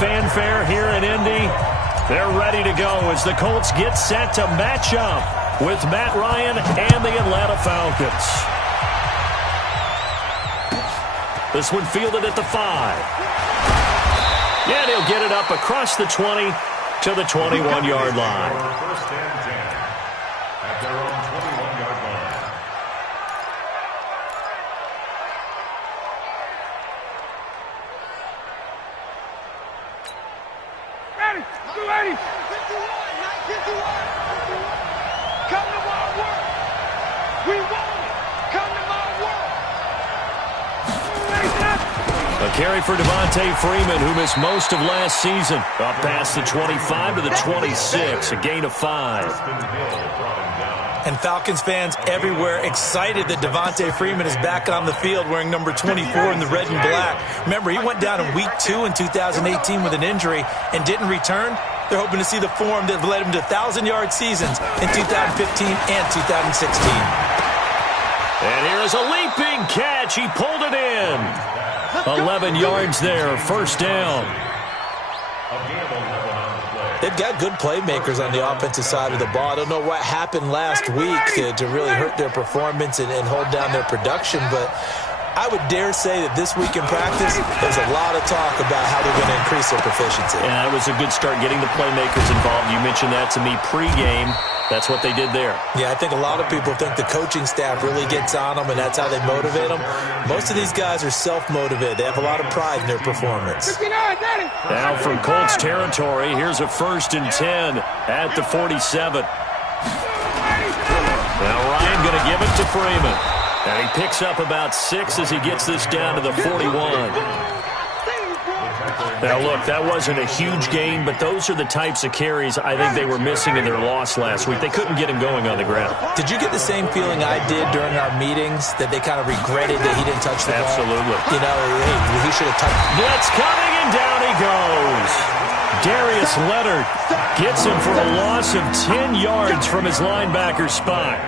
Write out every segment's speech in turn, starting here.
fanfare here in Indy. They're ready to go as the Colts get set to match up with Matt Ryan and the Atlanta Falcons. This one fielded at the 5. And he'll get it up across the 20 to the 21-yard line. First and 10 at their own 21-yard line. Ready, 280. 51, 951. Come to my work. We want it. Come to my work. A carry for Devontae Freeman, who missed most of last season. Up past the 25 to the 26, a gain of 5. And Falcons fans everywhere excited that Devontae Freeman is back on the field wearing number 24 in the red and black. Remember, he went down in week 2 in 2018 with an injury and didn't return. They're hoping to see the form that led him to 1,000-yard seasons in 2015 and 2016. And here's a leaping catch. He pulled it in. 11 yards there, first down. They've got good playmakers on the offensive side of the ball. I don't know what happened last week to really hurt their performance and hold down their production, but I would dare say that this week in practice, there's a lot of talk about how they're going to increase their proficiency. Yeah, it was a good start getting the playmakers involved. You mentioned that to me pregame. That's what they did there. Yeah, I think a lot of people think the coaching staff really gets on them, and that's how they motivate them. Most of these guys are self-motivated. They have a lot of pride in their performance. Now from Colts territory, here's a 1st and 10 at the 47. Now Ryan going to give it to Freeman. And he picks up about 6 as he gets this down to the 41. Now, look, that wasn't a huge gain, but those are the types of carries I think they were missing in their loss last week. They couldn't get him going on the ground. Did you get the same feeling I did during our meetings, that they kind of regretted that he didn't touch the ball? Absolutely. You know, hey, he should have touched. Blitz coming, and down he goes. Darius Leonard gets him for a loss of 10 yards from his linebacker spot.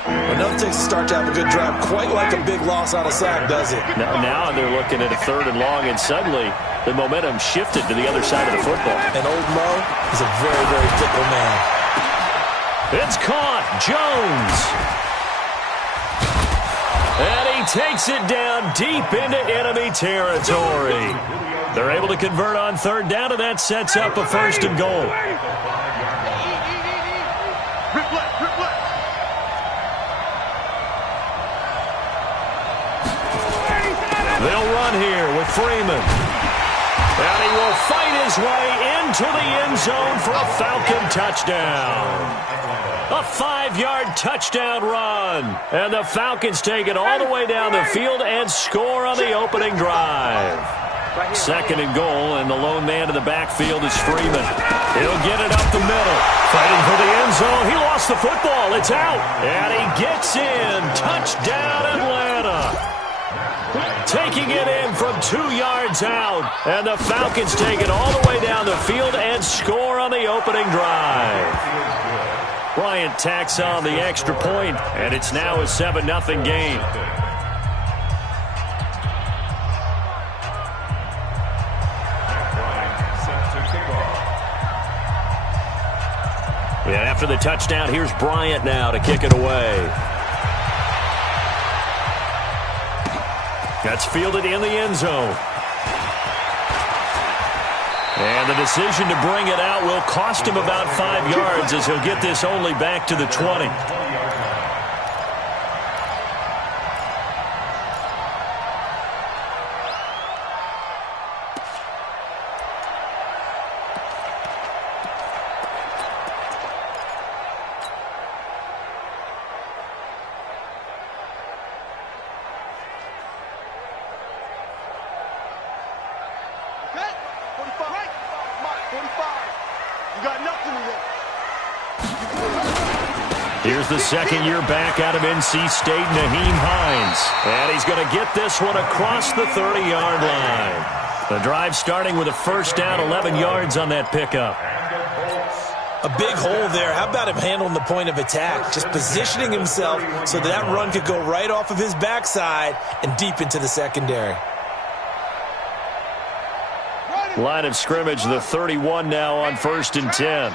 Well, nothing takes a start to have a good drive quite like a big loss on a sack, does it? Now they're looking at a 3rd and long, and suddenly the momentum shifted to the other side of the football. And old Mo is a very, very fickle man. It's caught. Jones. And he takes it down deep into enemy territory. They're able to convert on 3rd down, and that sets up a 1st and goal. They'll run here with Freeman. And he will fight his way into the end zone for a Falcon touchdown. A 5-yard touchdown run. And the Falcons take it all the way down the field and score on the opening drive. 2nd and goal, and the lone man in the backfield is Freeman. He'll get it up the middle. Fighting for the end zone. He lost the football. It's out. And he gets in. Touchdown, Atlanta. Taking it in from 2 yards out. And the Falcons take it all the way down the field and score on the opening drive. Bryant tacks on the extra point, and it's now a 7-0 game. And after the touchdown, here's Bryant now to kick it away. That's fielded in the end zone. And the decision to bring it out will cost him about 5 yards as he'll get this only back to the 20. Here's the 2nd year back out of NC State, Naheem Hines. And he's going to get this one across the 30-yard line. The drive starting with a 1st down, 11 yards on that pickup. A big hole there. How about him handling the point of attack? Just positioning himself so that run could go right off of his backside and deep into the secondary. Run, Line of scrimmage, the 31 now on 1st and 10.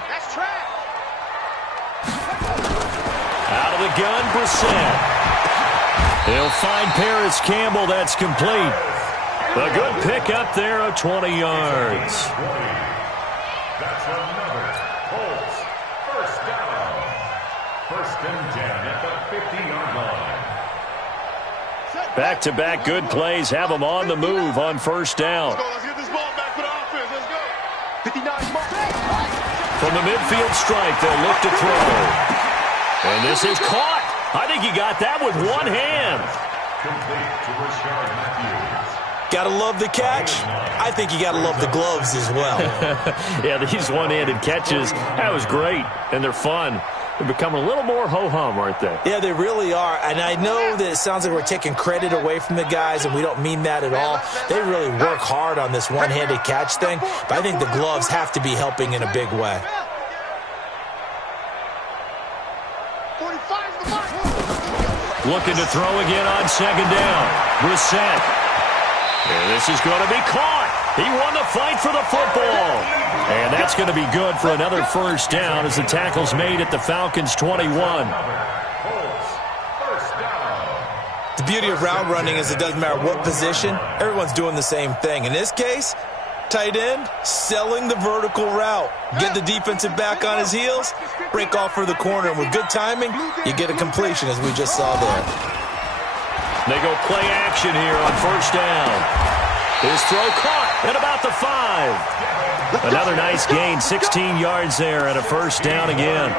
Out of the gun, Brissett. He'll find Paris Campbell. That's complete. A good pickup there of 20 yards. That's another Colts first down. 1st and 10 at the 50-yard line. Back-to-back good plays have them on the move on 1st down. Let's get this ball back for the offense. Let's go. 59 mark. From the midfield stripe, they'll look to throw. And this is caught. I think he got that with one hand. Complete to Rashard Matthews. Gotta love the catch. I think you gotta love the gloves as well. Yeah, these one-handed catches, that was great, and they're fun. They're becoming a little more ho-hum, aren't they? Yeah, they really are. And I know that it sounds like we're taking credit away from the guys, and we don't mean that at all. They really work hard on this one-handed catch thing, but I think the gloves have to be helping in a big way. Looking to throw again on 2nd down. Brissett. And this is going to be caught. He won the fight for the football. And that's going to be good for another 1st down as the tackle's made at the Falcons' 21. The beauty of route running is it doesn't matter what position. Everyone's doing the same thing. In this case, tight end, selling the vertical route. Get the defensive back on his heels, break off for the corner. And with good timing, you get a completion, as we just saw there. They go play action here on 1st down. His throw caught at about the 5. Another nice gain, 16 yards there and a 1st down again.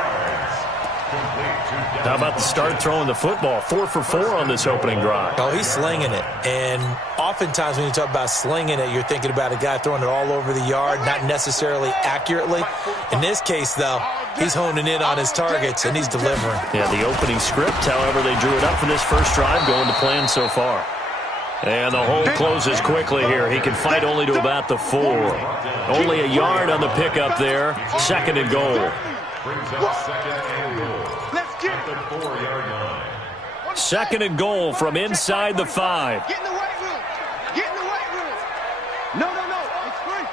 How about the start throwing the football? 4 for 4 on this opening drive. Oh, he's slinging it. And oftentimes when you talk about slinging it, you're thinking about a guy throwing it all over the yard, not necessarily accurately. In this case, though, he's honing in on his targets, and he's delivering. Yeah, the opening script, however, they drew it up for this first drive, going to plan so far. And the hole closes quickly here. He can fight only to about the 4. Only a yard on the pickup there. 2nd and goal. Brings up 2nd and goal. Let's get At the 4-yard line. 2nd and goal from inside the 5. Get in the weight room. Get in the weight room. No. It's free.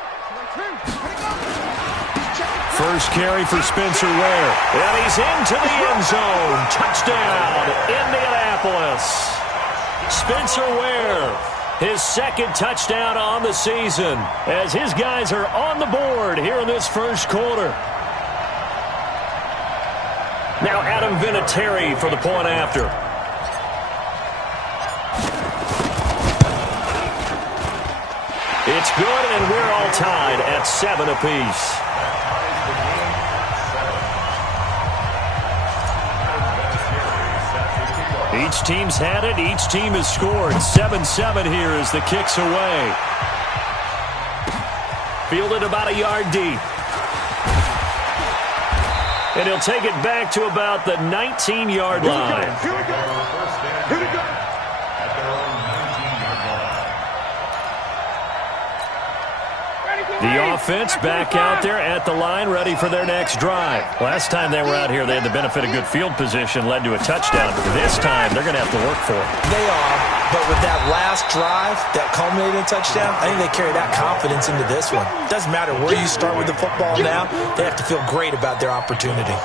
First carry for Spencer Ware. And he's into the end zone. Touchdown, Indianapolis. Spencer Ware, his 2nd touchdown on the season as his guys are on the board here in this first quarter. Now Adam Vinatieri for the point after. It's good, and we're all tied at 7 apiece. Each team's had it. Each team has scored. 7-7 here as the kick's away. Fielded about a yard deep. And he'll take it back to about the 19-yard line. Here we go. At their own 19-yard line. The offense back out there at the line, ready for their next drive. Last time they were out here, they had the benefit of good field position, led to a touchdown. But this time, they're going to have to work for it. They are, but with that last drive, that culminating touchdown, I think they carry that confidence into this one. Doesn't matter where you start with the football now, they have to feel great about their opportunity.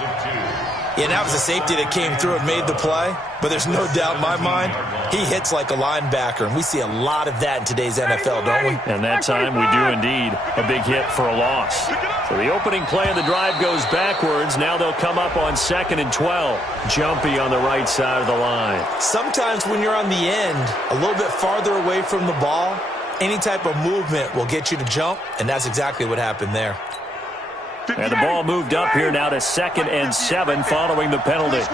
Yeah, that was a safety that came through and made the play, but there's no doubt in my mind, he hits like a linebacker, and we see a lot of that in today's NFL, don't we? And that time, we do indeed a big hit for a loss. So the opening play of the drive goes backwards. Now they'll come up on 2nd and 12. Jumpy on the right side of the line. Sometimes when you're on the end, a little bit farther away from the ball, any type of movement will get you to jump, and that's exactly what happened there. And the ball moved up here now to 2nd and 7 following the penalty.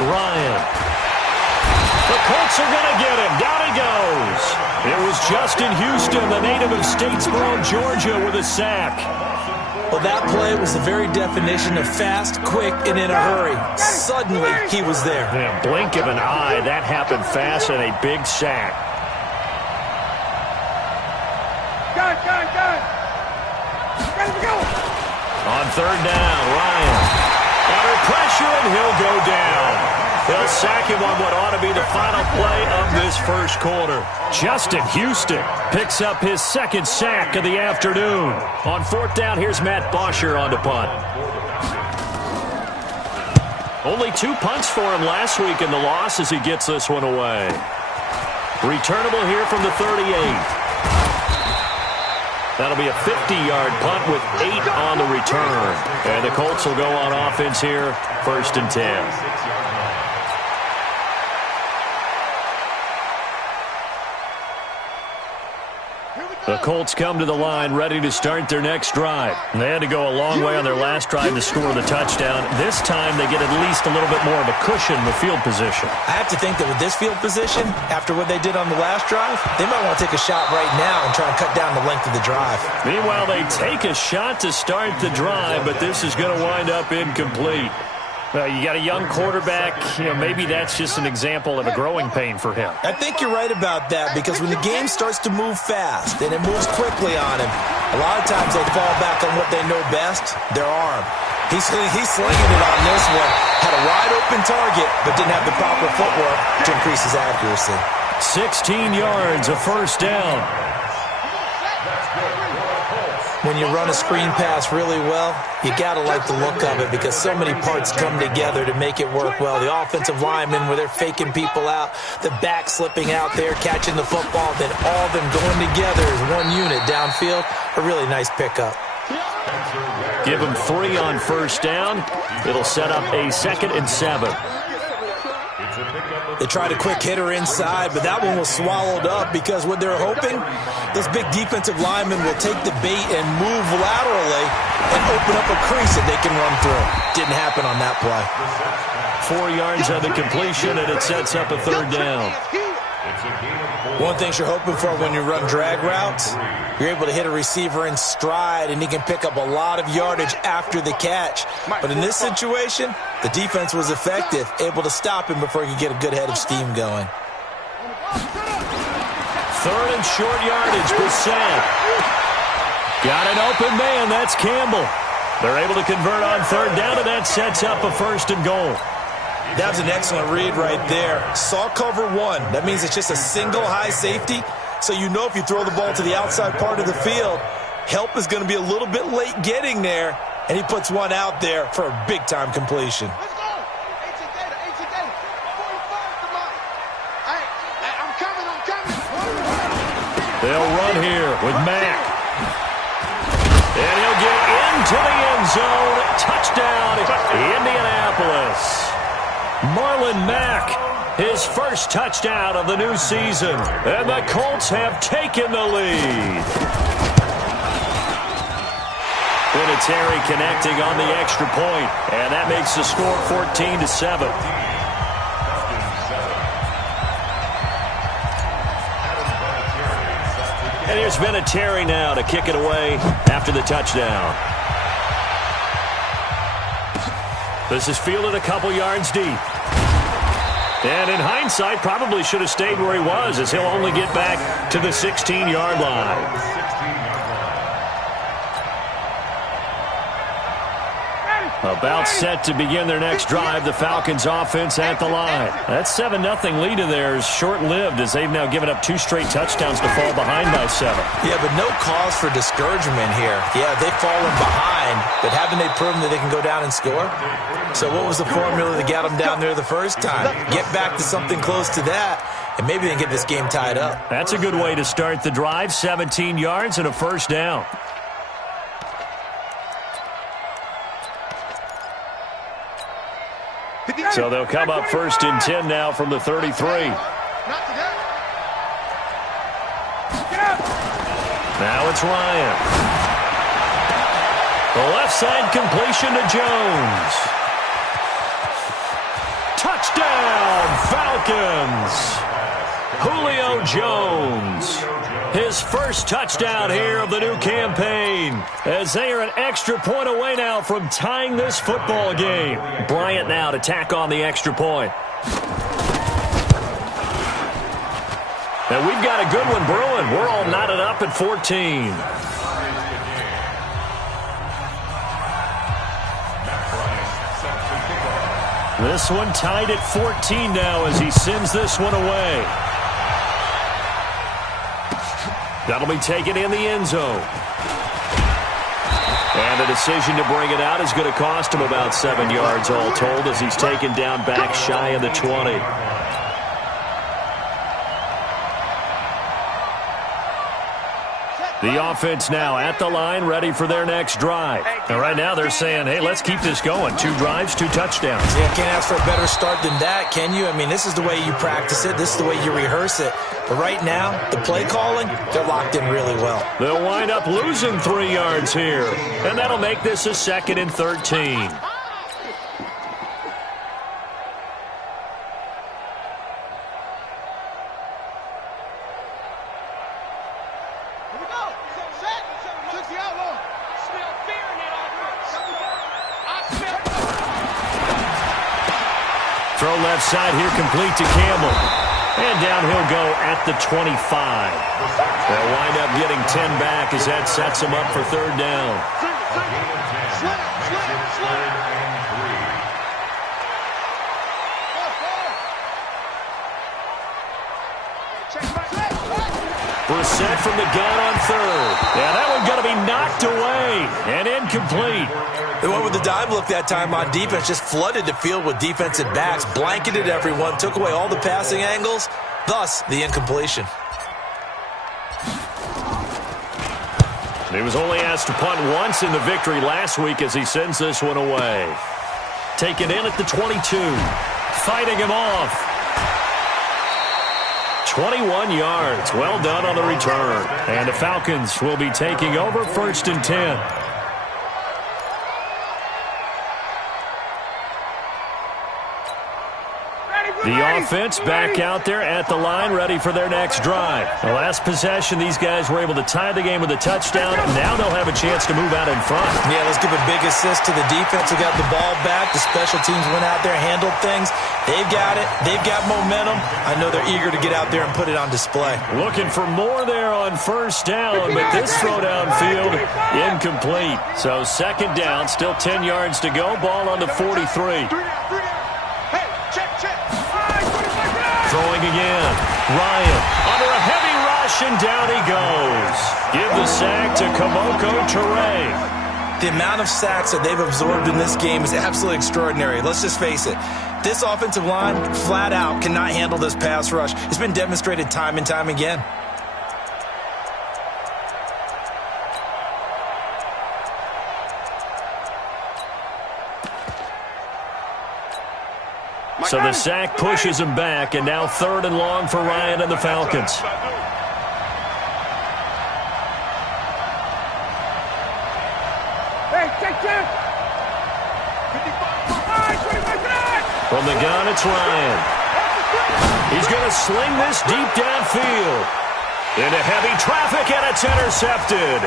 Ryan. The Colts are going to get him. Down he goes. It was Justin Houston, the native of Statesboro, Georgia, with a sack. Well, that play was the very definition of fast, quick, and in a hurry. Suddenly, he was there. In a blink of an eye, that happened fast and a big sack. Guys. Ready to go. On 3rd down, Ryan. Under pressure, and he'll go down. They'll sack him on what ought to be the final play of this first quarter. Justin Houston picks up his second sack of the afternoon. On fourth down, here's Matt Bosher on to punt. Only 2 punts for him last week in the loss as he gets this one away. Returnable here from the 38. That'll be a 50-yard punt with 8 on the return. And the Colts will go on offense here, 1st and 10. The Colts come to the line ready to start their next drive. They had to go a long way on their last drive to score the touchdown. This time they get at least a little bit more of a cushion with field position. I have to think that with this field position, after what they did on the last drive, they might want to take a shot right now and try and cut down the length of the drive. Meanwhile, they take a shot to start the drive, but this is going to wind up incomplete. You got a young quarterback. Maybe that's just an example of a growing pain for him. I think you're right about that because when the game starts to move fast and it moves quickly on him, a lot of times they fall back on what they know best, their arm. He's slinging it on this one. Had a wide open target but didn't have the proper footwork to increase his accuracy. 16 yards, a first down. When you run a screen pass really well, you got to like the look of it because so many parts come together to make it work well. The offensive linemen, where they're faking people out, the back slipping out there, catching the football, then all of them going together as one unit downfield. A really nice pickup. Give them 3 on first down. It'll set up a 2nd and 7. They tried a quick hitter inside, but that one was swallowed up because what they're hoping, those big defensive linemen will take the bait and move laterally and open up a crease that they can run through. Didn't happen on that play. 4 yards on the completion, and it sets up a 3rd down. One thing you're hoping for when you run drag routes, you're able to hit a receiver in stride, and he can pick up a lot of yardage after the catch. But in this situation, the defense was effective, able to stop him before he could get a good head of steam going. 3rd and short yardage, Bissett. Got an open man, that's Campbell. They're able to convert on 3rd down, and that sets up a 1st and goal. That was an excellent read right there. Saw cover 1. That means it's just a single high safety. So you know if you throw the ball to the outside part of the field, help is going to be a little bit late getting there. And he puts one out there for a big-time completion. Let's go. AT-Data. 45 to mine. Hey, I'm coming. They'll run here with Mack. And he'll get into the end zone. Touchdown, Indianapolis. Marlon Mack, his first touchdown of the new season. And the Colts have taken the lead. Vinatieri connecting on the extra point, and that makes the score 14-7. And here's Vinatieri now to kick it away after the touchdown. This is fielded a couple yards deep. And in hindsight, probably should have stayed where he was, as he'll only get back to the 16-yard line. About set to begin their next drive, the Falcons offense at the line. That 7-0 lead of theirs short-lived as they've now given up 2 straight touchdowns to fall behind by 7. Yeah, but no cause for discouragement here. Yeah, they've fallen behind, but haven't they proven that they can go down and score? So what was the formula that got them down there the first time? Get back to something close to that, and maybe they can get this game tied up. That's a good way to start the drive. 17 yards and a first down. So they'll come up 1st and 10 now from the 33. Now it's Ryan. The left side completion to Jones. Touchdown, Falcons. Julio Jones. His first touchdown here of the new campaign, as they are an extra point away now from tying this football game. Bryant now to tack on the extra point. And we've got a good one brewing. We're all knotted up at 14. This one tied at 14 now as he sends this one away. That'll be taken in the end zone. And the decision to bring it out is going to cost him about 7 yards all told as he's taken down back shy of the 20. The offense now at the line, ready for their next drive. And right now they're saying, hey, let's keep this going. 2 drives, 2 touchdowns. Yeah, can't ask for a better start than that, can you? I mean, this is the way you practice it. This is the way you rehearse it. But right now, the play calling, they're locked in really well. They'll wind up losing 3 yards here. And that'll make this a 2nd and 13. Throw left side here, complete to Campbell. And down he'll go at the 25. They'll wind up getting 10 back as that sets them up for 3rd down. Brissett from the gun on 3rd. Yeah, that one going to be knocked away and incomplete. They went with the dime look that time on defense, just flooded the field with defensive backs, blanketed everyone, took away all the passing angles, thus the incompletion. He was only asked to punt once in the victory last week as he sends this one away. Taken in at the 22. Fighting him off. 21 yards. Well done on the return. And the Falcons will be taking over 1st and 10. The offense back out there at the line, ready for their next drive. The last possession, these guys were able to tie the game with a touchdown. Now they'll have a chance to move out in front. Yeah, let's give a big assist to the defense who got the ball back. The special teams went out there, handled things. They've got it. They've got momentum. I know they're eager to get out there and put it on display. Looking for more there on 1st down, but this throw downfield, incomplete. So 2nd down, still 10 yards to go. Ball on the 43. Throwing again. Ryan under a heavy rush, and down he goes. Give the sack to Kamoko Toure. The amount of sacks that they've absorbed in this game is absolutely extraordinary. Let's just face it. This offensive line, flat out, cannot handle this pass rush. It's been demonstrated time and time again. So the sack pushes him back, and now 3rd and long for Ryan and the Falcons. From the gun, it's Ryan. He's going to sling this deep downfield. Into heavy traffic, and it's intercepted.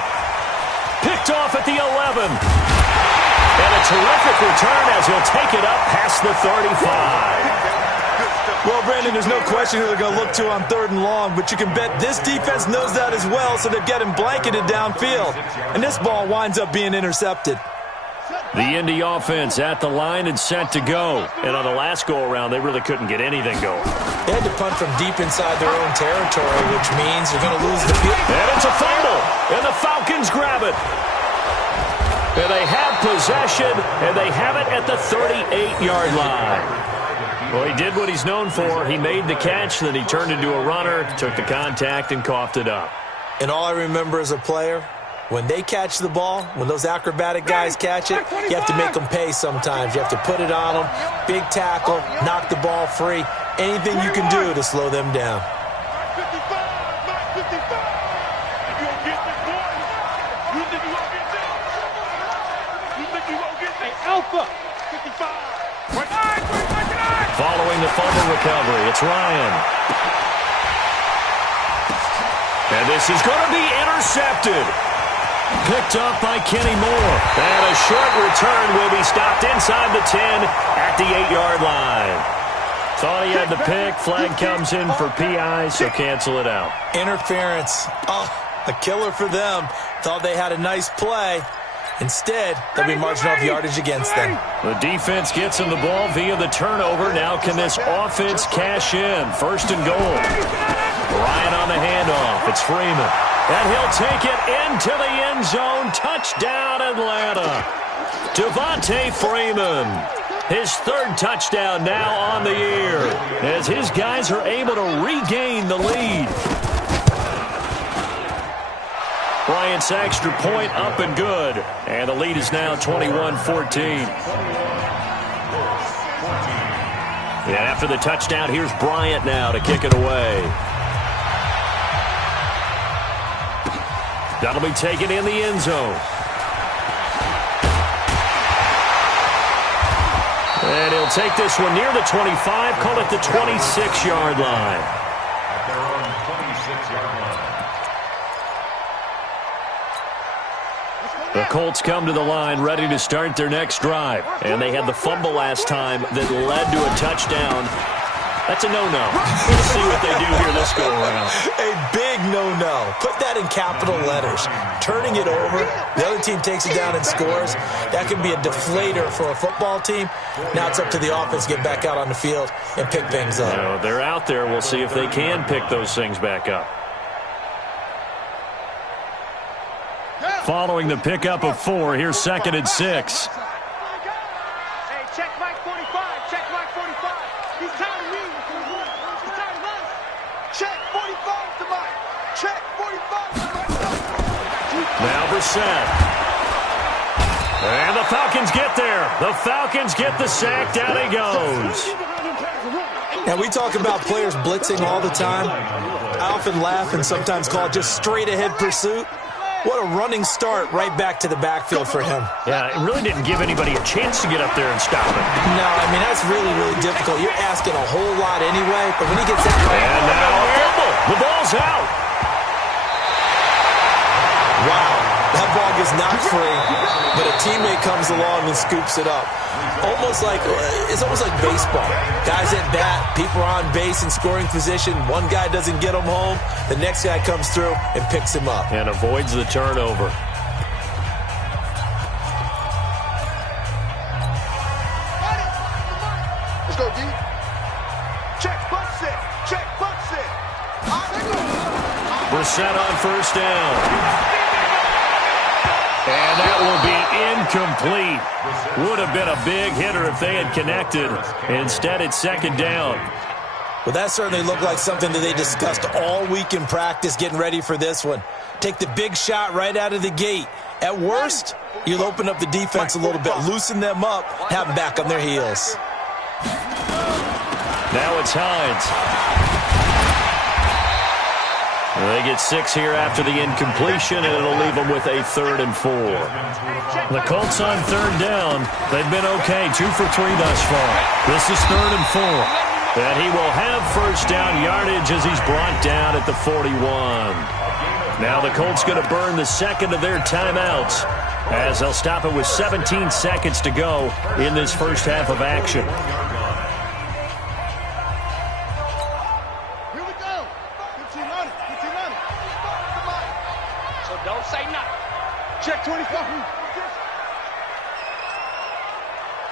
Picked off at the 11. And a terrific return as he'll take it up past the 35. Well, Brandon, there's no question who they're going to look to on 3rd and long, but you can bet this defense knows that as well, so they're getting blanketed downfield. And this ball winds up being intercepted. The Indy offense at the line and set to go. And on the last go-around, they really couldn't get anything going. They had to punt from deep inside their own territory, which means they're going to lose the field. And it's a fumble, and the Falcons grab it. And they have possession, and they have it at the 38-yard line. Well, he did what he's known for. He made the catch, then he turned into a runner, took the contact, and coughed it up. And all I remember as a player, when they catch the ball, when those acrobatic guys catch it, you have to make them pay sometimes. You have to put it on them, big tackle, knock the ball free, anything you can do to slow them down. Following the fumble recovery, it's Ryan. And this is going to be intercepted. Picked up by Kenny Moore. And a short return will be stopped inside the 10 at the 8-yard line. Thought he had the pick. Flag comes in for PI, so cancel it out. Interference. Oh, a killer for them. Thought they had a nice play. Instead, they'll be marching off yardage against them. The defense gets him the ball via the turnover. Now can this offense cash in? First and goal. Bryant on the handoff. It's Freeman. And he'll take it into the end zone. Touchdown, Atlanta. Devontae Freeman. His third touchdown now on the year, as his guys are able to regain the lead. Bryant's extra point up and good. And the lead is now 21-14. And after the touchdown, here's Bryant now to kick it away. That'll be taken in the end zone. And he'll take this one near the 25, call it the 26-yard line. At their own 26-yard line. The Colts come to the line ready to start their next drive. And they had the fumble last time that led to a touchdown. That's a no-no. We'll see what they do here this go-around. A big no-no. Put that in capital letters. Turning it over, the other team takes it down and scores. That can be a deflator for a football team. Now it's up to the offense to get back out on the field and pick things up. They're out there. We'll see if they can pick those things back up. Following the pickup of 4, here's 2nd and 6. Hey, check Mike 45. Check Mike 45. He's tired of me. He's tired of us. Check 45 to Mike. Check 45 to Mike. Now Brissett. And the Falcons get there. The Falcons get the sack. Down he goes. Now, we talk about players blitzing all the time. I often laugh and sometimes call it just straight-ahead pursuit. What a running start right back to the backfield for him. Yeah, it really didn't give anybody a chance to get up there and stop him. No, I mean, that's really, really difficult. You're asking a whole lot anyway, but when he gets that... And now Campbell. The ball's out. Wow, that ball gets knocked free, but a teammate comes along and scoops it up. It's almost like baseball. Guys at bat, people are on base in scoring position. One guy doesn't get him home. The next guy comes through and picks him up. And avoids the turnover. Let's go, D. Check, butt set. Check, butt set. Brissett on first down. And that will be incomplete. Would have been a big hitter if they had connected. Instead, it's 2nd down. Well, that certainly looked like something that they discussed all week in practice getting ready for this one. Take the big shot right out of the gate. At worst, you'll open up the defense a little bit, loosen them up, have them back on their heels. Now it's Hines. They get 6 here after the incompletion, and it'll leave them with a 3rd and 4. The Colts on 3rd down. They've been okay, 2 for 3 thus far. This is 3rd and 4. And he will have first down yardage as he's brought down at the 41. Now the Colts going to burn the second of their timeouts as they'll stop it with 17 seconds to go in this first half of action. Don't say nothing. Check 24.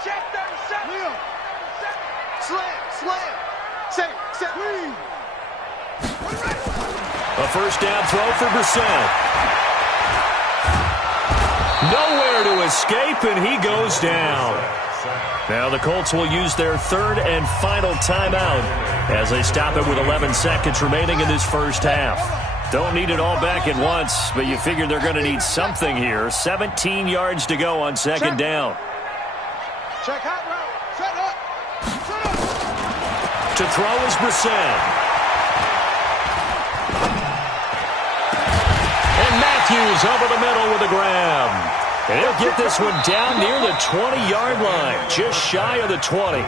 Check 37. Slam. Set. A first down throw for Brissett. Nowhere to escape, and he goes down. Now the Colts will use their 3rd and final timeout as they stop it with 11 seconds remaining in this first half. Don't need it all back at once, but you figure they're going to need something here. 17 yards to go on 2nd down. Check hot route. Set up. To throw is Brissett. And Matthews over the middle with a grab. And he'll get this one down near the 20-yard line, just shy of the 20.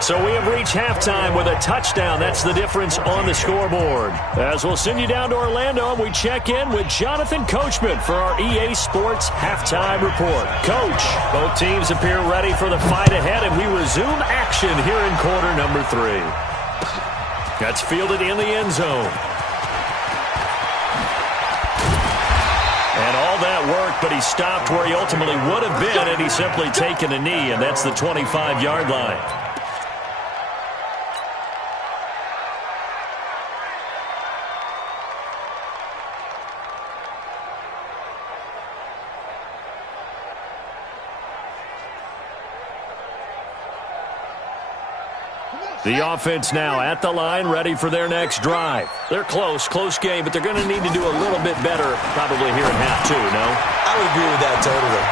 So we have reached halftime with a touchdown. That's the difference on the scoreboard. As we'll send you down to Orlando, and we check in with Jonathan Coachman for our EA Sports Halftime Report. Coach, both teams appear ready for the fight ahead, and we resume action here in quarter number 3. That's fielded in the end zone. And all that work, but he stopped where he ultimately would have been had he simply taken a knee, and that's the 25-yard line. The offense now at the line, ready for their next drive. They're close game, but they're going to need to do a little bit better probably here in half two, no? I would agree with that totally.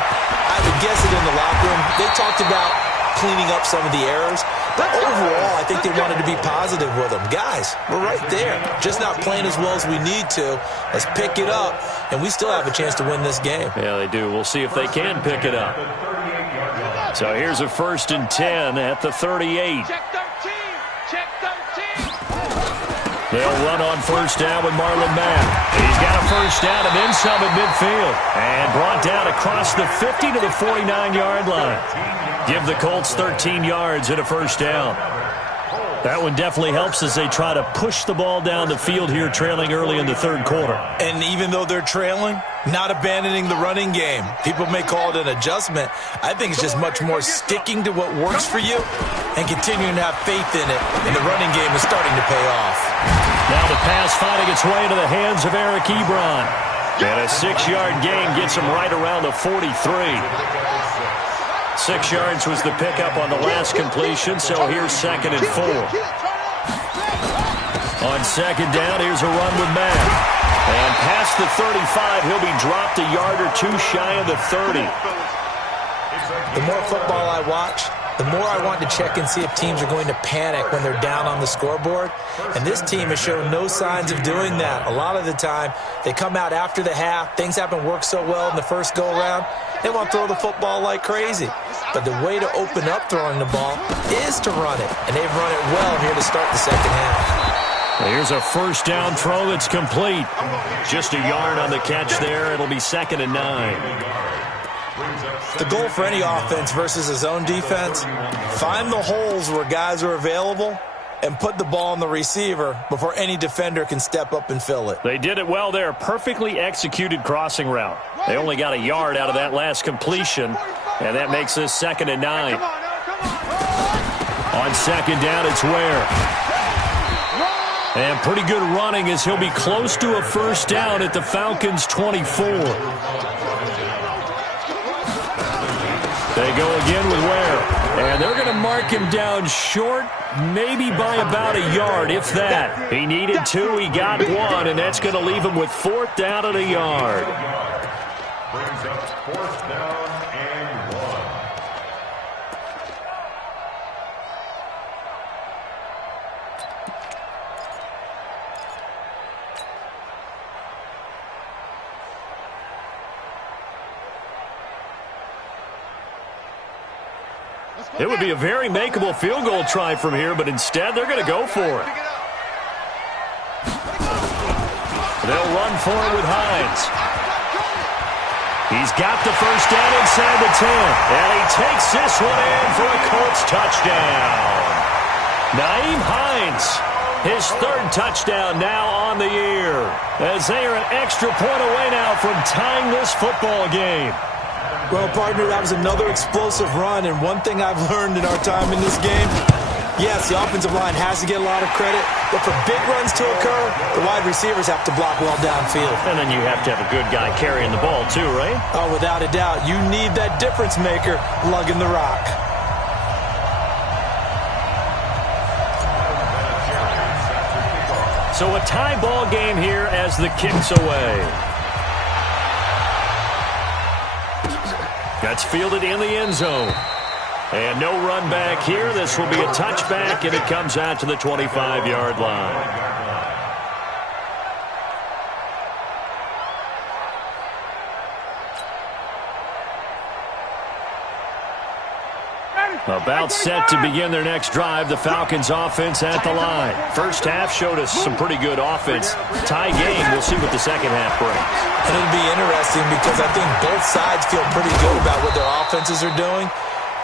I would guess it in the locker room. They talked about cleaning up some of the errors, but overall, I think they wanted to be positive with them. Guys, we're right there. Just not playing as well as we need to. Let's pick it up, and we still have a chance to win this game. Yeah, they do. We'll see if they can pick it up. So here's a 1st and 10 at the 38. Check 13. Check 13. They'll run on 1st down with Marlon Mack. He's got a 1st down and then some at midfield. And brought down across the 50 to the 49-yard line. Give the Colts 13 yards and a 1st down. That one definitely helps as they try to push the ball down the field here, trailing early in the 3rd quarter. And even though they're trailing, not abandoning the running game. People may call it an adjustment. I think it's just much more sticking to what works for you and continuing to have faith in it. And the running game is starting to pay off. Now the pass finding its way into the hands of Eric Ebron. And a 6-yard gain gets him right around the 43. 6 yards was the pickup on the last completion, so here's 2nd and 4. On 2nd down, here's a run with Mack. And past the 35, he'll be dropped a yard or two shy of the 30. The more football I watch, the more I want to check and see if teams are going to panic when they're down on the scoreboard. And this team has shown no signs of doing that. A lot of the time, they come out after the half. Things haven't worked so well in the first go-around. They want to throw the football like crazy. But the way to open up throwing the ball is to run it. And they've run it well here to start the second half. Here's a 1st down throw that's complete. Just a yard on the catch there. It'll be 2nd and 9. The goal for any offense versus a zone defense, find the holes where guys are available and put the ball on the receiver before any defender can step up and fill it. They did it well there. Perfectly executed crossing route. They only got a yard out of that last completion, and that makes this 2nd and 9. On 2nd down, it's Ware. And pretty good running as he'll be close to a 1st down at the Falcons' 24. They go again with Ware. And they're going to mark him down short, maybe by about a yard, if that. He needed 2, he got 1, and that's going to leave him with 4th down and a yard. Brings up 4th down and 1. It would be a very makeable field goal try from here, but instead they're going to go for it. They'll run for it with Hines. He's got the 1st down inside the 10. And he takes this one in for a Colts touchdown. Nyheim Hines, his 3rd touchdown now on the year, as they are an extra point away now from tying this football game. Well, partner, that was another explosive run, and one thing I've learned in our time in this game, yes, the offensive line has to get a lot of credit, but for big runs to occur, the wide receivers have to block well downfield. And then you have to have a good guy carrying the ball too, right? Oh, without a doubt. You need that difference maker lugging the rock. So a tie ball game here as the kick's away. That's fielded in the end zone. And no run back here. This will be a touchback, and it comes out to the 25-yard line. About set to begin their next drive, the Falcons offense at the line. First half showed us some pretty good offense. Tie game, we'll see what the second half brings. And it'll be interesting because I think both sides feel pretty good about what their offenses are doing.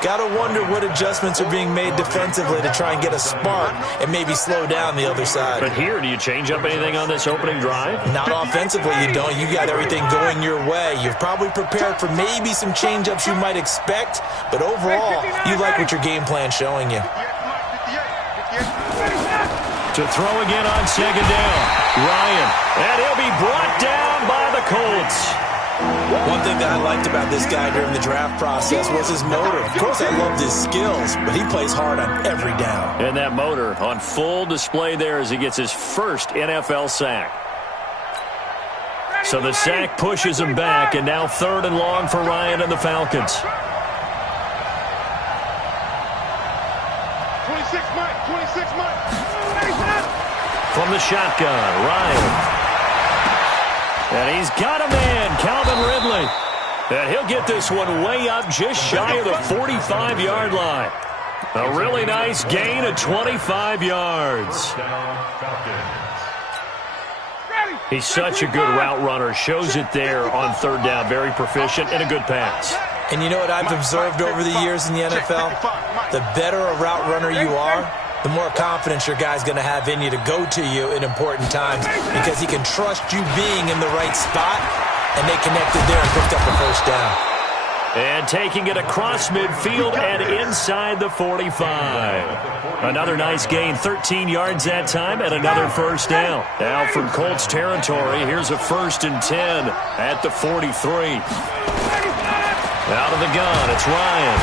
Got to wonder what adjustments are being made defensively to try and get a spark and maybe slow down the other side. But here, do you change up anything on this opening drive? Not offensively, you don't. You got everything going your way. You've probably prepared for maybe some change-ups you might expect, but overall, you like what your game plan's showing you. To throw again on second down. Ryan, and he'll be brought down by the Colts. One thing that I liked about this guy during the draft process was his motor. Of course, I loved his skills, but he plays hard on every down. And that motor on full display there as he gets his first NFL sack. So the sack pushes him back, and now 3rd and long for Ryan and the Falcons. 26 Mike, 26 Mike. From the shotgun, Ryan. And he's got a man, Calvin Ridley. And he'll get this one way up just shy of the 45-yard line. A really nice gain of 25 yards. He's such a good route runner. Shows it there on 3rd down. Very proficient and a good pass. And you know what I've observed over the years in the NFL? The better a route runner you are, the more confidence your guy's going to have in you to go to you in important times because he can trust you being in the right spot, and they connected there and picked up a first down. And taking it across midfield and inside the 45. Another nice gain, 13 yards that time, and another first down. Now from Colts territory, here's a 1st and 10 at the 43. Out of the gun, it's Ryan.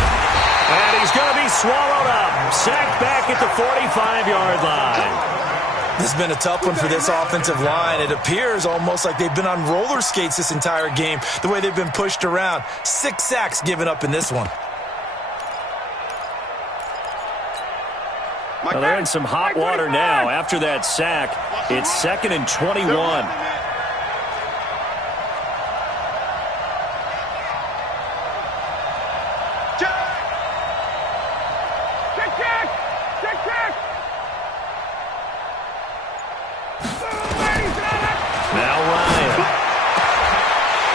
And he's going to be swallowed up. Sacked back at the 45-yard line. This has been a tough one for this offensive line. It appears almost like they've been on roller skates this entire game, the way they've been pushed around. 6 sacks given up in this one. Well, they're in some hot water now. After that sack, it's 2nd and 21.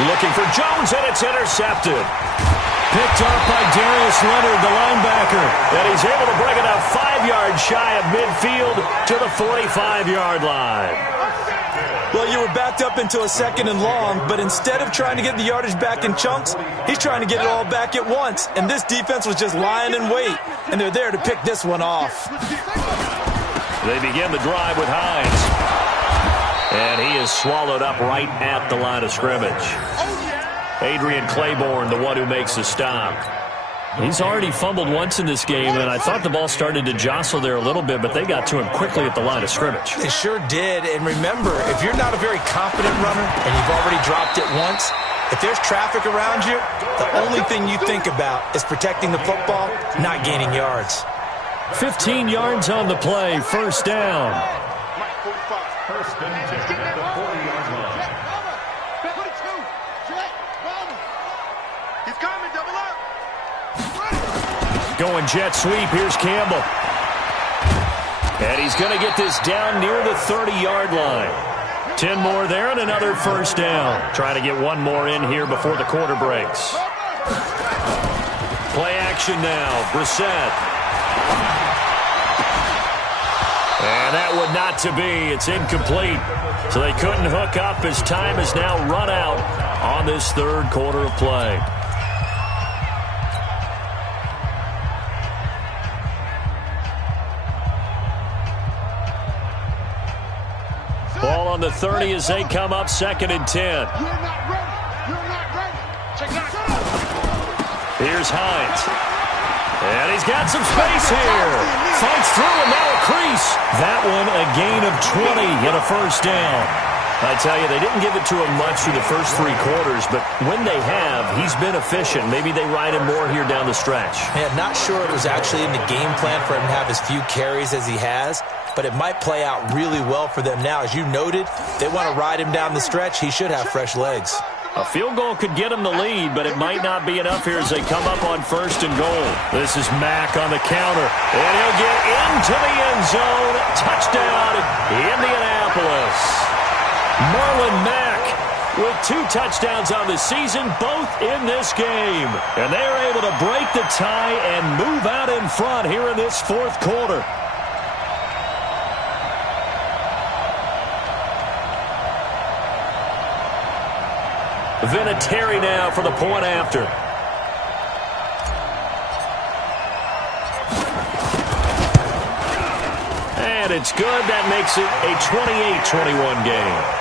Looking for Jones, and it's intercepted. Picked up by Darius Leonard, the linebacker. And he's able to bring it up 5 yards shy of midfield to the 45-yard line. Well, you were backed up into a 2nd and long, but instead of trying to get the yardage back in chunks, he's trying to get it all back at once. And this defense was just lying in wait, and they're there to pick this one off. They begin the drive with Hines. And he is swallowed up right at the line of scrimmage. Adrian Claiborne, the one who makes the stop. He's already fumbled once in this game, and I thought the ball started to jostle there a little bit, but they got to him quickly at the line of scrimmage. They sure did. And remember, if you're not a very confident runner and you've already dropped it once, if there's traffic around you, the only thing you think about is protecting the football, not gaining yards. 15 yards on the play, first down. First and 10 at the 40-yard line. He's coming, double up. Going jet sweep, here's Campbell. And he's going to get this down near the 30-yard line. 10 more there and another first down. Trying to get one more in here before the quarter breaks. Play action now, Brissett. And that would not to be. It's incomplete. So they couldn't hook up as time is now run out on this 3rd quarter of play. Ball on the 30 as they come up 2nd and 10. You're not ready. You're not ready. Check it out. Here's Hines. And he's got some space here. Fights through and now a crease. That one a gain of 20 and a first down. I tell you, they didn't give it to him much through the first 3 quarters, but when they have, he's been efficient. Maybe they ride him more here down the stretch. Man, not sure it was actually in the game plan for him to have as few carries as he has, but it might play out really well for them now. As you noted, they want to ride him down the stretch. He should have fresh legs. A field goal could get him the lead, but it might not be enough here as they come up on 1st and goal. This is Mack on the counter, and he'll get into the end zone. Touchdown, Indianapolis. Marlon Mack with 2 touchdowns on the season, both in this game. And they're able to break the tie and move out in front here in this fourth quarter. Vinatieri now for the point after. And it's good. That makes it a 28-21 game.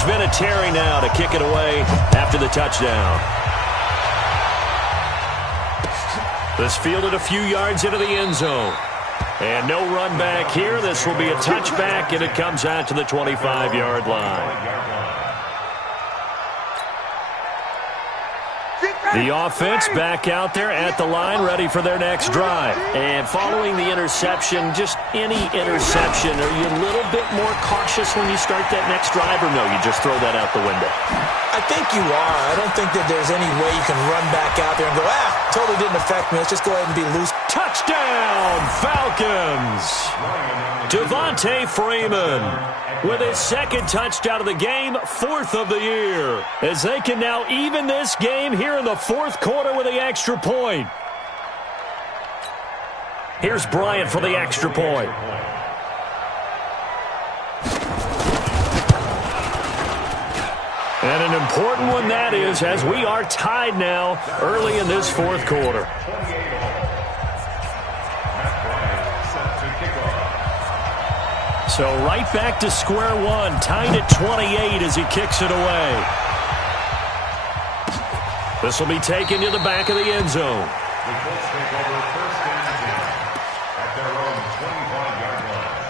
Vinatieri now to kick it away after the touchdown. This fielded a few yards into the end zone. And no run back here. This will be a touchback, and it comes out to the 25-yard line. The offense back out there at the line, ready for their next drive. And following the interception, just any interception, are you a little bit more cautious when you start that next drive, or no, you just throw that out the window? I think you are. I don't think that there's any way you can run back out there and go, totally didn't affect me. Let's just go ahead and be loose. Touchdown, Falcons! Devontae Freeman with his second touchdown of the game, 4th of the year, as they can now even this game here in the fourth quarter with the extra point. Here's Bryant for the extra point. And an important one that is, as we are tied now early in this fourth quarter. So right back to square one, tied at 28 as he kicks it away. This will be taken to the back of the end zone. The Colts take over first and 10 at their own 25-yard line.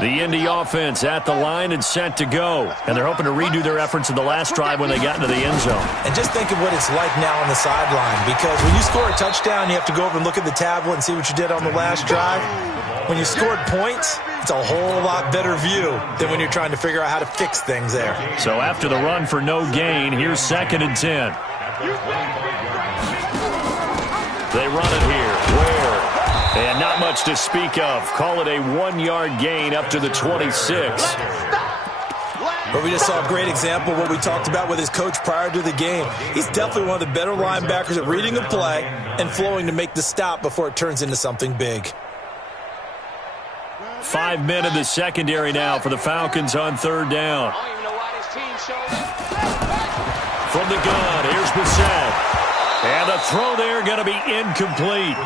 The Indy offense at the line and set to go. And they're hoping to redo their efforts in the last drive when they got into the end zone. And just think of what it's like now on the sideline, because when you score a touchdown, you have to go over and look at the tablet and see what you did on the last drive. When you scored points, it's a whole lot better view than when you're trying to figure out how to fix things there. So after the run for no gain, here's 2nd and 10. They run it here. Where? And not much to speak of. Call it a 1-yard gain up to the 26. But we just saw a great example of what we talked about with his coach prior to the game. He's definitely one of the better linebackers at reading a play and flowing to make the stop before it turns into something big. 5 men in the secondary now for the Falcons on 3rd down. From the gun, here's Bissett. And the throw there going to be incomplete.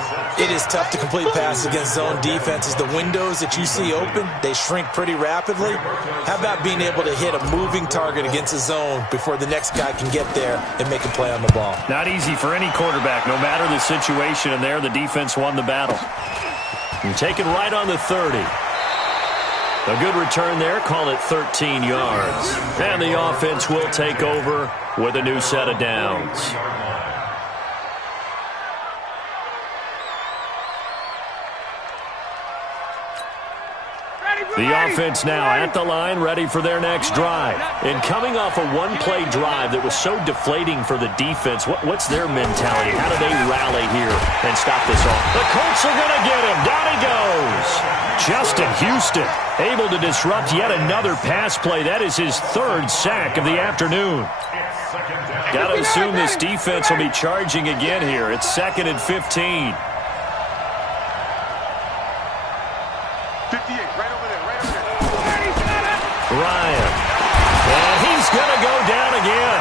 It is tough to complete passes against zone defenses. The windows that you see open, they shrink pretty rapidly. How about being able to hit a moving target against a zone before the next guy can get there and make a play on the ball? Not easy for any quarterback, no matter the situation. And there, the defense won the battle. And taken right on the 30. A good return there, call it 13 yards. And the offense will take over with a new set of downs. The offense now at the line, ready for their next drive. And coming off a one-play drive that was so deflating for the defense, what's their mentality? How do they rally here and stop this all? The Colts are going to get him. Down he goes. Justin Houston able to disrupt yet another pass play. That is his 3rd sack of the afternoon. Got to assume this defense will be charging again here. It's 2nd and 15. 58, right over there. Ryan. And he's going to go down again.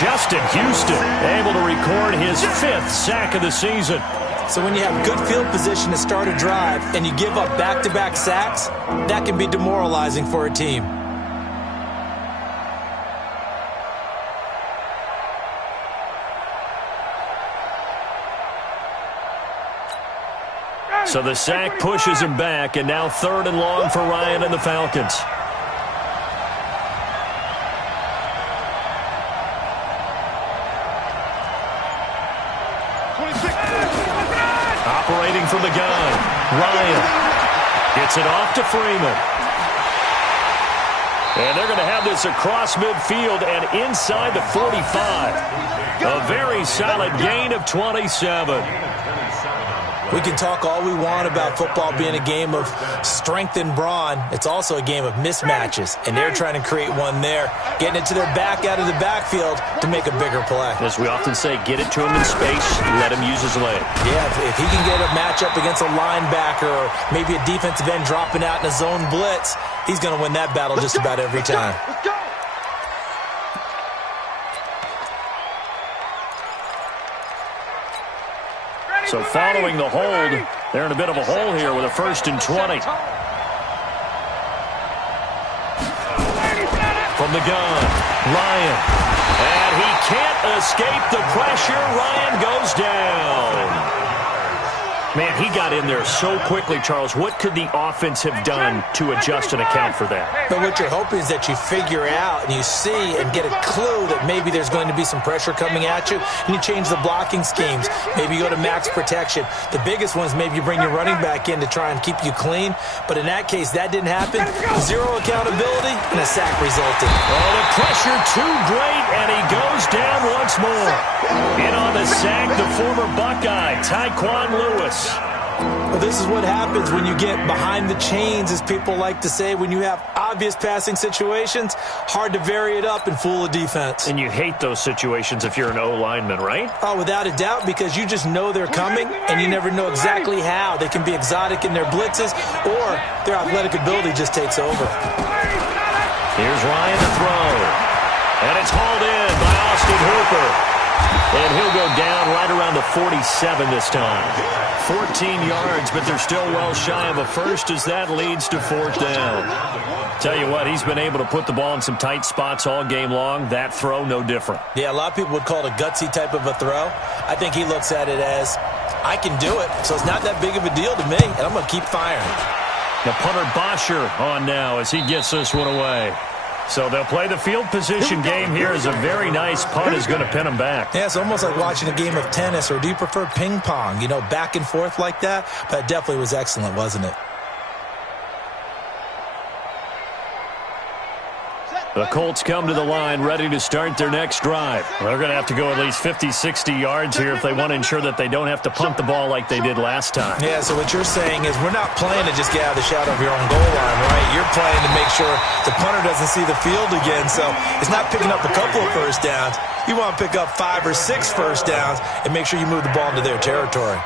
Justin Houston able to record his 5th sack of the season. So when you have good field position to start a drive and you give up back-to-back sacks, that can be demoralizing for a team. So the sack pushes him back, and now 3rd and long for Ryan and the Falcons. Operating from the gun, Ryan gets it off to Freeman. And they're going to have this across midfield and inside the 45. A very solid gain of 27. We can talk all we want about football being a game of strength and brawn. It's also a game of mismatches, and they're trying to create one there, getting it to their back out of the backfield to make a bigger play. As we often say, get it to him in space, let him use his leg. Yeah, if he can get a matchup against a linebacker or maybe a defensive end dropping out in a zone blitz, he's going to win that battle just about every time. Let's go. So following the hold, they're in a bit of a hole here with a 1st and 20. From the gun, Ryan. And he can't escape the pressure. Ryan goes down. Man, he got in there so quickly, Charles. What could the offense have done to adjust and account for that? But what you're hoping is that you figure out and you see and get a clue that maybe there's going to be some pressure coming at you, and you change the blocking schemes. Maybe you go to max protection. The biggest one is maybe you bring your running back in to try and keep you clean. But in that case, that didn't happen. 0 accountability, and a sack resulted. Oh, the pressure too great, and he goes down once more. In on the sack, the former Buckeye, Tyquan Lewis. Well, this is what happens when you get behind the chains, as people like to say. When you have obvious passing situations, hard to vary it up and fool a defense. And you hate those situations if you're an O-lineman, right? Oh, without a doubt, because you just know they're coming, and you never know exactly how. They can be exotic in their blitzes, or their athletic ability just takes over. Here's Ryan to throw. And it's hauled in by Austin Hooper. And he'll go down right around the 47 this time. 14 yards, but they're still well shy of a first as that leads to 4th down. Tell you what, he's been able to put the ball in some tight spots all game long. That throw, no different. Yeah, a lot of people would call it a gutsy type of a throw. I think he looks at it as, I can do it, so it's not that big of a deal to me, and I'm going to keep firing. The punter Bosher on now as he gets this one away. So they'll play the field position game here as a very nice punt is going to pin them back. Yeah, it's almost like watching a game of tennis, or do you prefer ping pong? You know, back and forth like that? But it definitely was excellent, wasn't it? The Colts come to the line ready to start their next drive. They're going to have to go at least 50, 60 yards here if they want to ensure that they don't have to punt the ball like they did last time. Yeah, so what you're saying is we're not playing to just get out of the shadow of your own goal line, right? You're playing to make sure the punter doesn't see the field again. So it's not picking up a couple of first downs. You want to pick up 5 or 6 first downs and make sure you move the ball into their territory.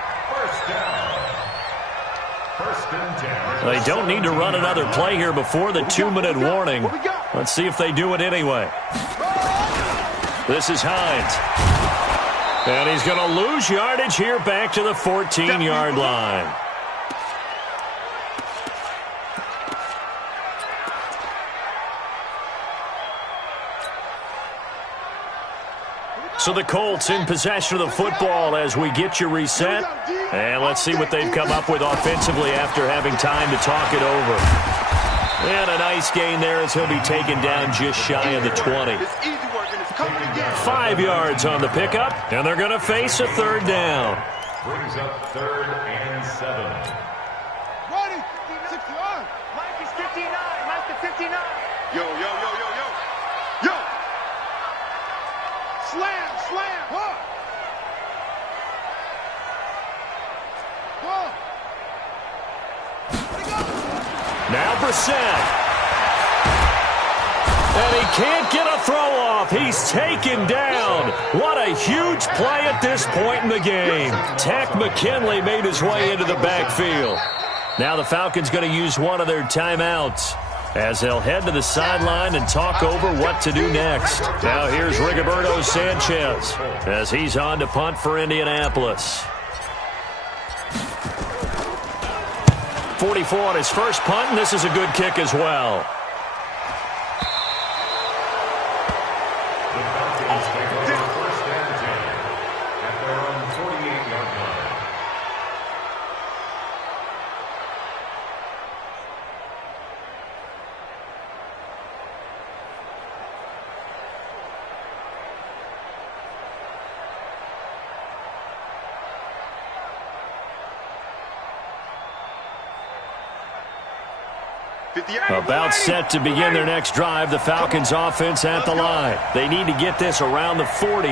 They don't need to run another play here before the 2-minute warning. Let's see if they do it anyway. This is Hines. And he's going to lose yardage here back to the 14-yard line. So the Colts in possession of the football as we get you reset. And let's see what they've come up with offensively after having time to talk it over. And a nice gain there as he'll be taken down just shy of the 20. 5 yards on the pickup, and they're going to face a 3rd down. Brings up 3rd and 7. Ready. 61. Mike is 59. Mike to 59. Yo, yo, yo, yo, yo. Yo. Slam, slam. Huh. Huh. Now Brissett. And he can't get a throw off. He's taken down. What a huge play at this point in the game. Takk McKinley made his way into the backfield. Now the Falcons going to use one of their timeouts as they'll head to the sideline and talk over what to do next. Now here's Rigoberto Sanchez as he's on to punt for Indianapolis. 44 on his first punt, and this is a good kick as well. The Falcons take over 1st and 10 at their own 48-yard line. About set to begin their next drive, the Falcons offense at the line. They need to get this around the 40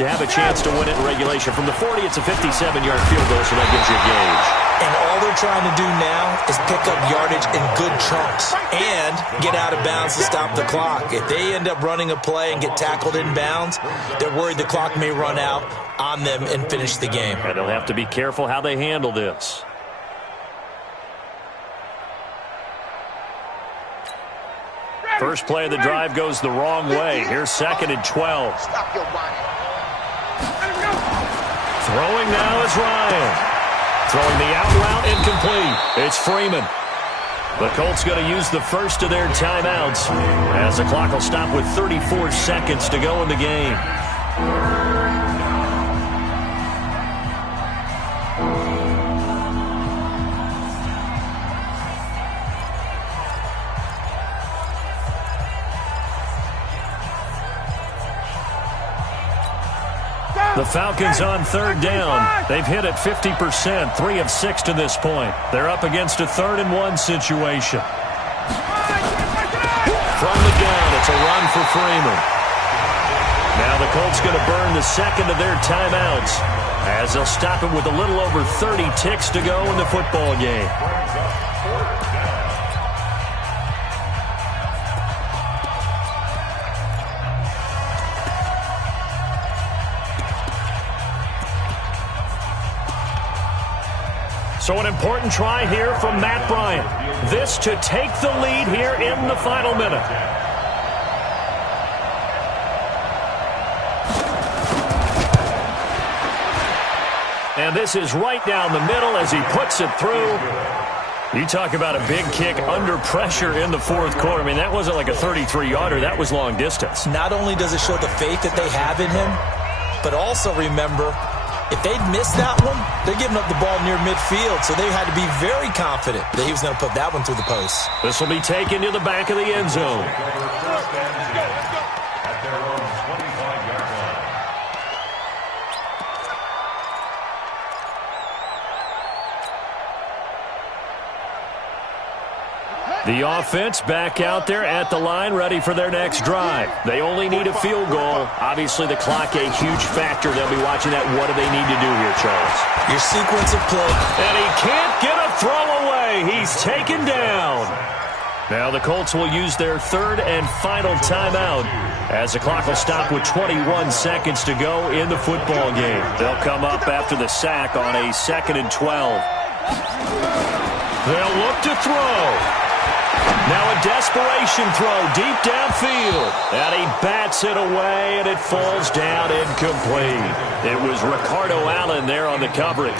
to have a chance to win it in regulation. From the 40, it's a 57-yard field goal, so that gives you a gauge. And all they're trying to do now is pick up yardage in good chunks and get out of bounds to stop the clock. If they end up running a play and get tackled in bounds, they're worried the clock may run out on them and finish the game. And they'll have to be careful how they handle this. First play of the drive goes the wrong way. Here's 2nd and 12. Stop your whining. Throwing now is Ryan. Throwing the out route incomplete. It's Freeman. The Colts going to use the first of their timeouts as the clock will stop with 34 seconds to go in the game. The Falcons on 3rd down. They've hit it 50%, 3 of 6 to this point. They're up against a 3rd and 1 situation. From the gun, it's a run for Freeman. Now the Colts going to burn the second of their timeouts as they'll stop it with a little over 30 ticks to go in the football game. So an important try here from Matt Bryant. This to take the lead here in the final minute. And this is right down the middle as he puts it through. You talk about a big kick under pressure in the 4th quarter. I mean, that wasn't like a 33-yarder. That was long distance. Not only does it show the faith that they have in him, but also remember, if they'd missed that one, they're giving up the ball near midfield, so they had to be very confident that he was going to put that one through the post. This will be taken to the back of the end zone. At their own 25-yard line. The offense back out there at the line, ready for their next drive. They only need a field goal. Obviously, the clock a huge factor. They'll be watching that. What do they need to do here, Charles? Your sequence of play. And he can't get a throw away. He's taken down. Now the Colts will use their 3rd and final timeout as the clock will stop with 21 seconds to go in the football game. They'll come up after the sack on a 2nd and 12. They'll look to throw. Now a desperation throw deep downfield. And he bats it away, and it falls down incomplete. It was Ricardo Allen there on the coverage.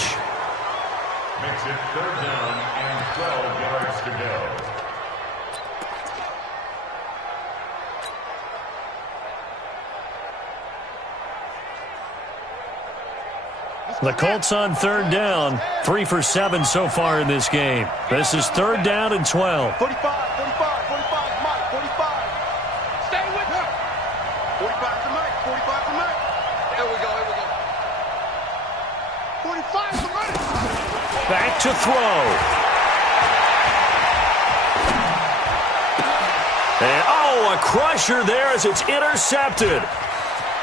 Makes it 3rd down and 12 yards to go. The Colts on 3rd down, 3 for 7 so far in this game. This is 3rd down and 12. 45, 45, 45, Mike, 45. Stay with him. 45 for Mike, 45 for Mike. Here we go, here we go. 45 for Mike. Back to throw. And, oh, a crusher there as it's intercepted.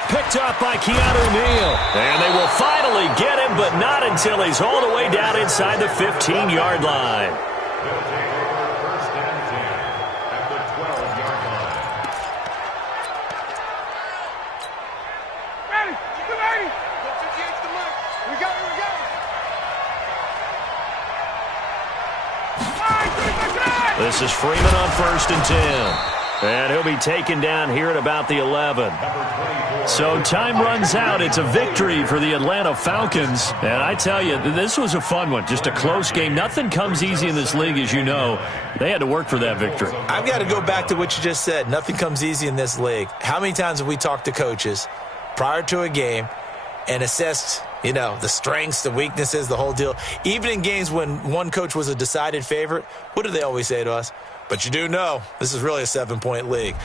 Picked up by Keanu Neal. And they will finally get him, but not until he's all the way down inside the 15-yard line. They'll take over 1st and 10 at the 12-yard line. Ready, get ready. 58 to Mike. We got it, we got it. This is Freeman on 1st and 10. And he'll be taken down here at about the 11. So time runs out. It's a victory for the Atlanta Falcons. And I tell you, this was a fun one. Just a close game. Nothing comes easy in this league, as you know. They had to work for that victory. I've got to go back to what you just said. Nothing comes easy in this league. How many times have we talked to coaches prior to a game and assessed, you know, the strengths, the weaknesses, the whole deal? Even in games when one coach was a decided favorite, what do they always say to us? But you do know this is really a 7-point league.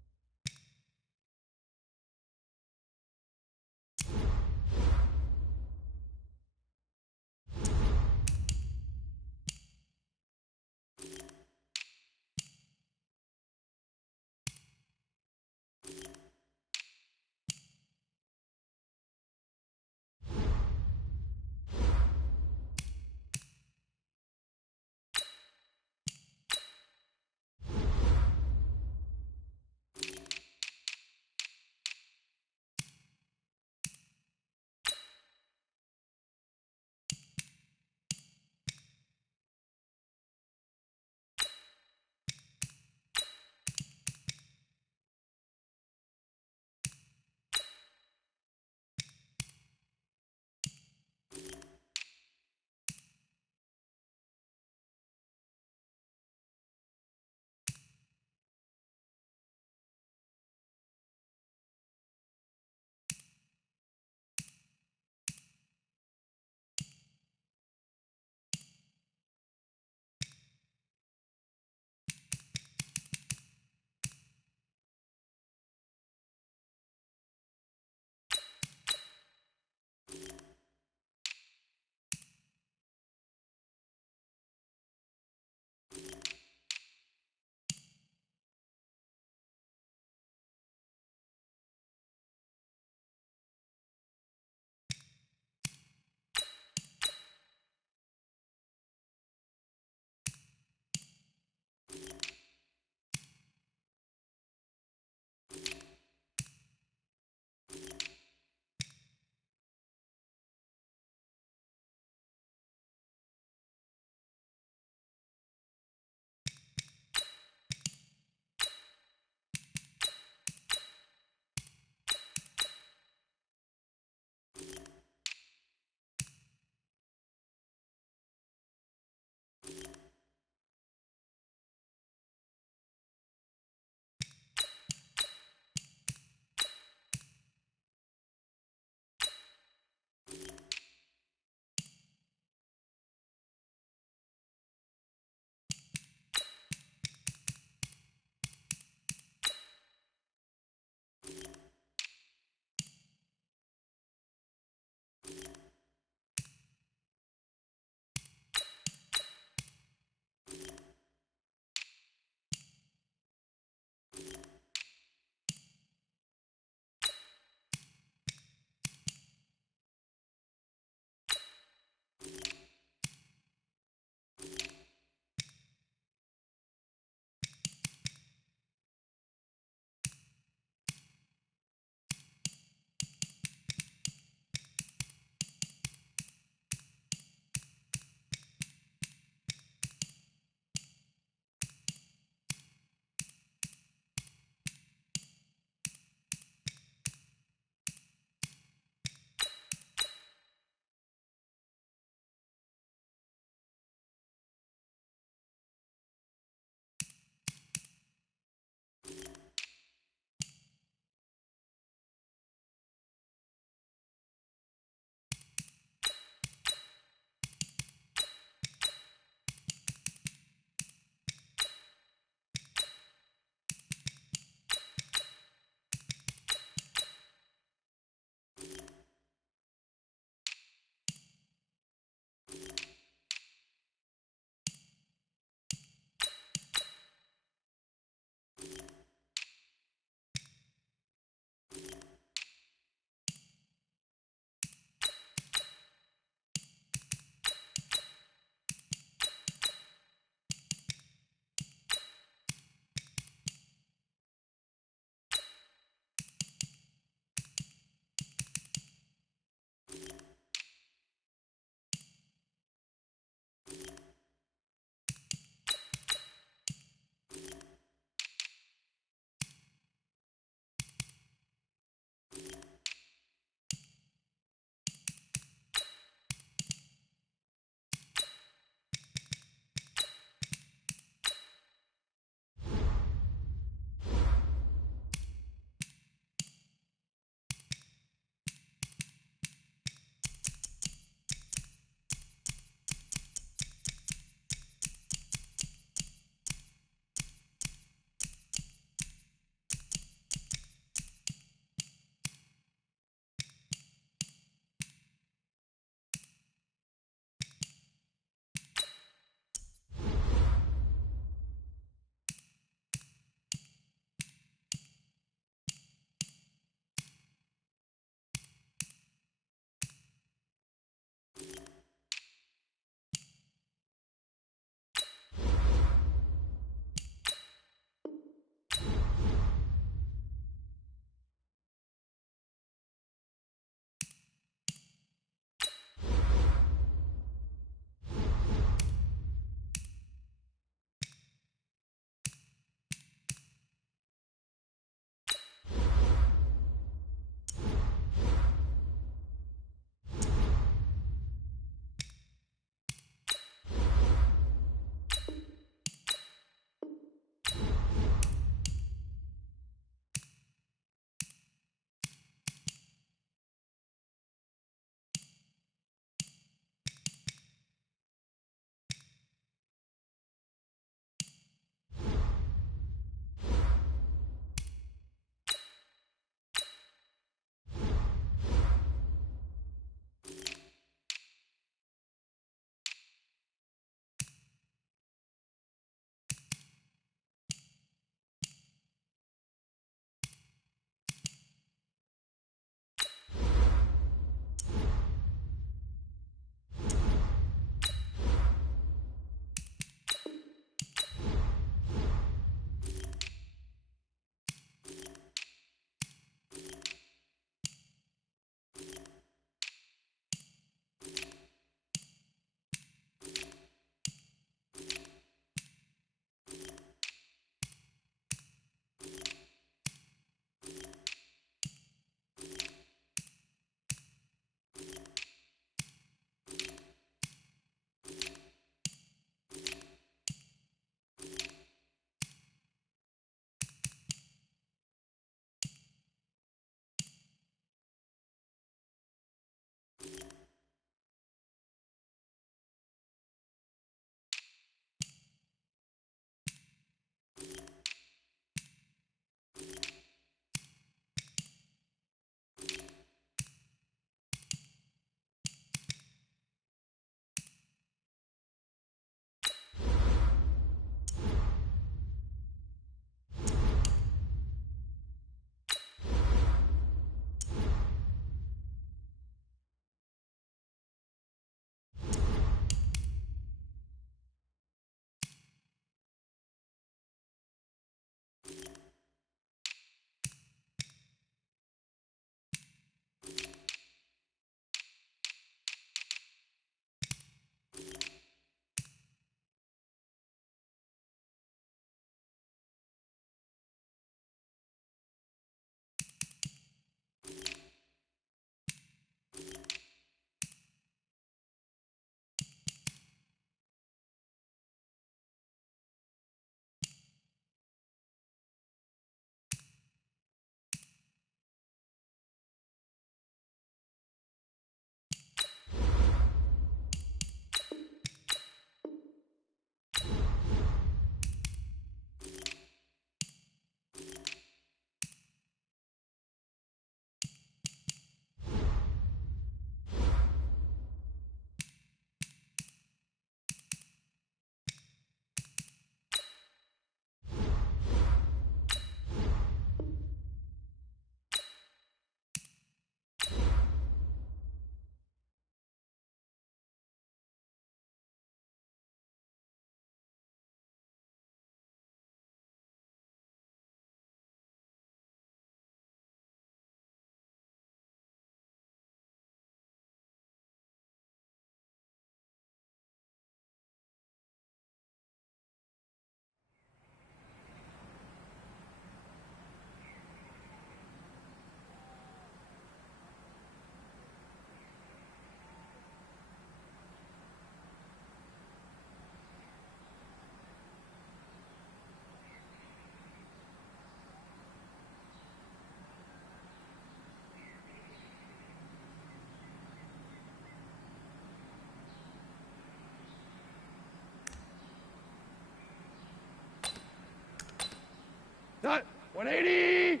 Set. 180.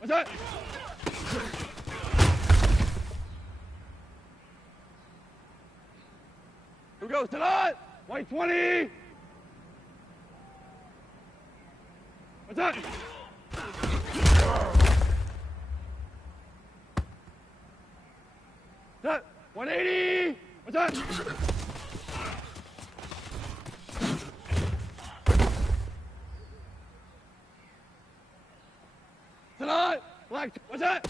What's that? Here we go. Tonight. White 20. What's that? Set. 180. What's that? Tonight. Black. What's that?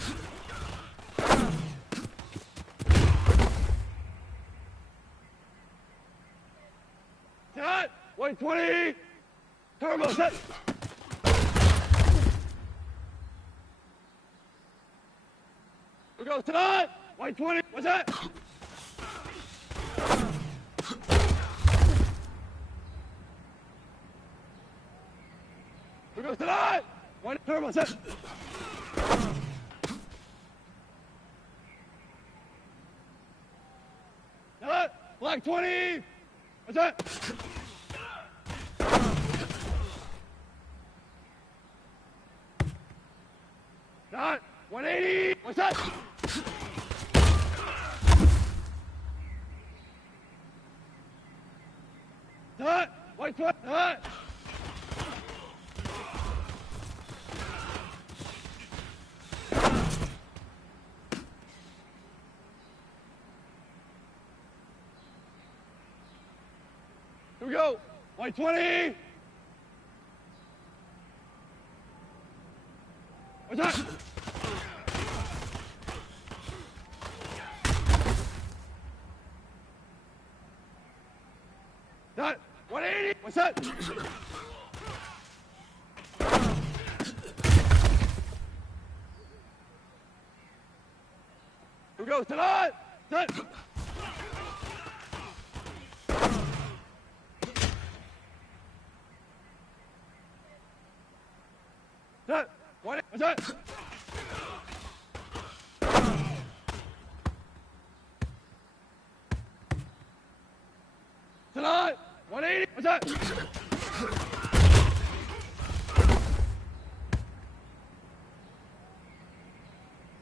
Tonight. White 20. Turbo set. Here goes tonight. White 20. What's that? Here goes tonight. One turbo set. Tonight. Black 20. What's that? Tonight. 180. What's that? Tonight. White 20. Tonight. Here we go. White 20. What's that? That 180. What's that? Here we go. Tonight. Set. Set. What's that? Tonight. 180. What's that?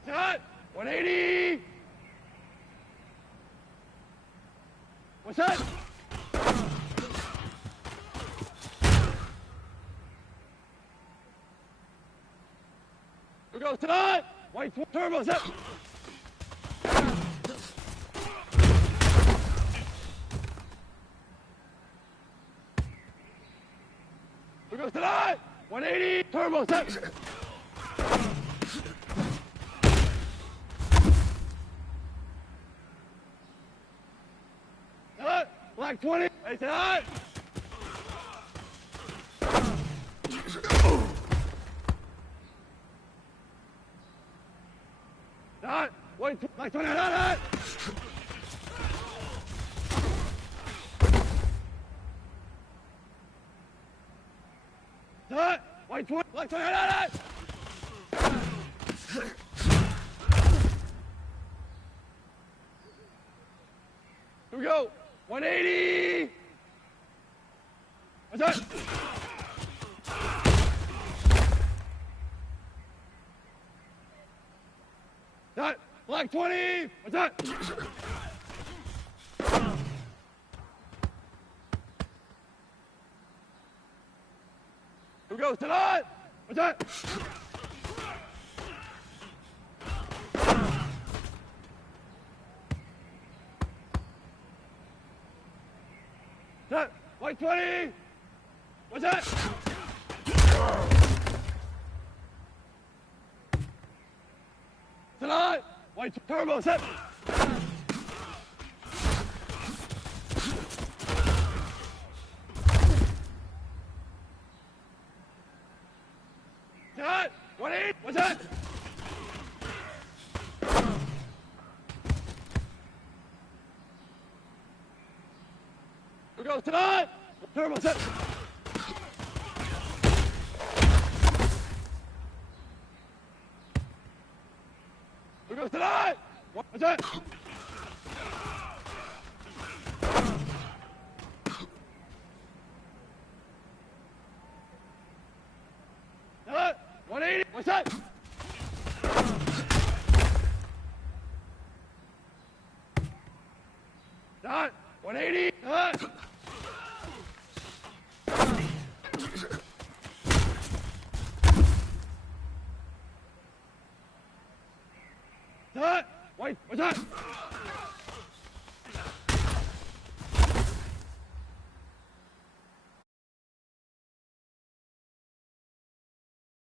Tonight. 180. What's that? Here goes tonight. White turbo set. Here goes tonight. 180 turbo set. Tonight. Black 20. Hey, tonight. Tonight. White black 20. Tonight. Tonight. White 20. Black 20. Tonight. Here we go. 180. What's that? That black 20. What's that? Here we go. Tonight. What's that? That white 20. What's that? Tonight. White turbo set. Tonight. 180. What's that? Here goes tonight. Turbo set. Here goes tonight. What's that? What's that? Done. 180. Done. Done. Wait, what's that?